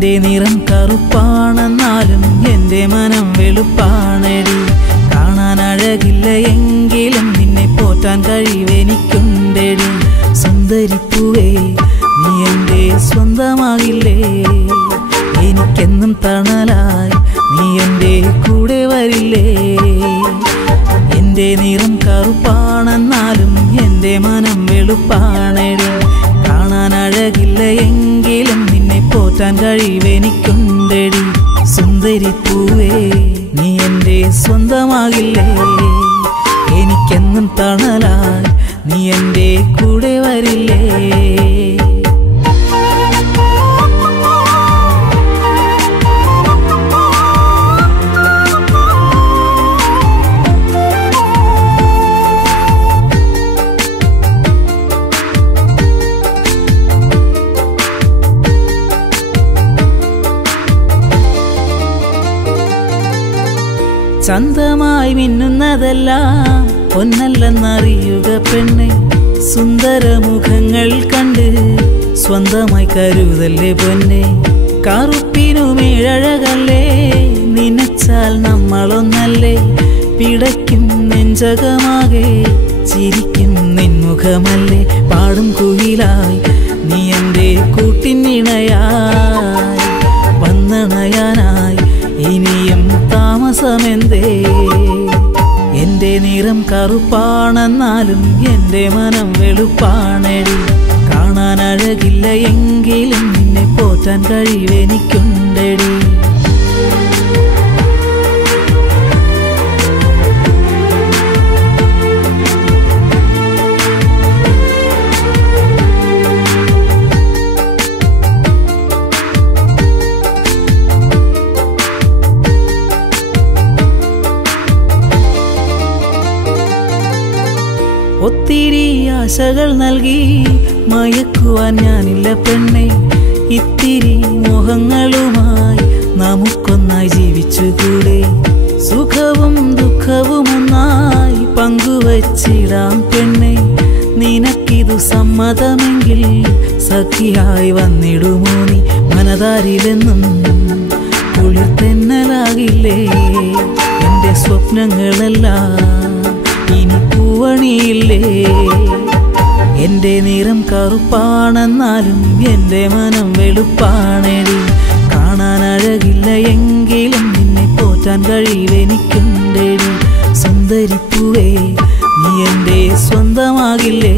നിന്റെ നിറം കറുപ്പാണെന്നാലും എൻ്റെ മനം വെളുപ്പാണെടി. കാണാൻ അഴകില്ല എങ്കിലും നിന്നെ പോറ്റാൻ കഴിവെനിക്കുണ്ടെടി. സുന്ദരിപ്പൂവേ നീ എൻ്റെ സ്വന്തമാകില്ലേ? എനിക്കെന്നും തണലായി നീ എൻ്റെ കൂടെ വരില്ലേ? എൻ്റെ നിറം കറുപ്പാണെന്നാലും എൻ്റെ മനം വെളുപ്പാണെടി. കാണാൻ അഴകില്ല എങ്കിലും നിന്നെ പോറ്റാൻ കഴിവെനിക്കുണ്ടെടി. സുന്ദരിപ്പൂവേ നീ എൻ്റെ സ്വന്തമാകില്ലേ? എനിക്കെന്നും തണലായി നീ എൻ്റെ കൂടെ വരില്ലേ? ചന്തമായി മിന്നുന്നതെല്ലാം പൊന്നല്ലെന്നറിയുക പെണ്ണെ. സുന്ദരമുഖങ്ങൾ കണ്ട് സ്വന്തമായി കരുതല്ലേ പൊന്നെ. കറുപ്പിനുമേഴഴകല്ലേ നനച്ചാൽ നമ്മളൊന്നല്ലേ? പിടയ്ക്കും നെഞ്ചകമാകെ ചിരിക്കും നിൻമുഖമല്ലേ? പാടും കുയിലായി നീ എൻ്റെ കൂട്ടിനിണയായി വന്നണയാനായി ഇനിയും താമസമെന്തേ? എൻ്റെ നിറം കറുപ്പാണെന്നാലും എൻ്റെ മനം വെളുപ്പാണെടി. കാണാൻ അഴകില്ല എങ്കിലും നിന്നെ പോറ്റാൻ കഴിവെനിക്കുണ്ടെടി. ഒത്തിരി ആശകൾ നൽകി മയക്കുവാൻ ഞാനില്ല പെണ്ണെ. ഇത്തിരി മോഹങ്ങളുമായി നമുക്കൊന്നായി ജീവിച്ചുകൂടെ? സുഖവും ദുഃഖവും ഒന്നായി പങ്കുവച്ചിടാം പെണ്ണെ. നിനക്കിതു സമ്മതമെങ്കിൽ സഖിയായി വന്നിടുമോ നീ? മനതാരിലെന്നും കുളിർത്തെന്നലാകില്ലേ എൻ്റെ സ്വപ്നങ്ങളെല്ലാം ഇനി പൂവണിയില്ലേ? എൻ്റെ നിറം കറുപ്പാണെന്നാലും എൻ്റെ മനം വെളുപ്പാണെടി. കാണാൻ അഴകില്ല എങ്കിലും നിന്നെ പോറ്റാൻ കഴിവെനിക്കുണ്ടെടി. സുന്ദരിപ്പൂവേ നീ എൻ്റെ സ്വന്തമാകില്ലേ?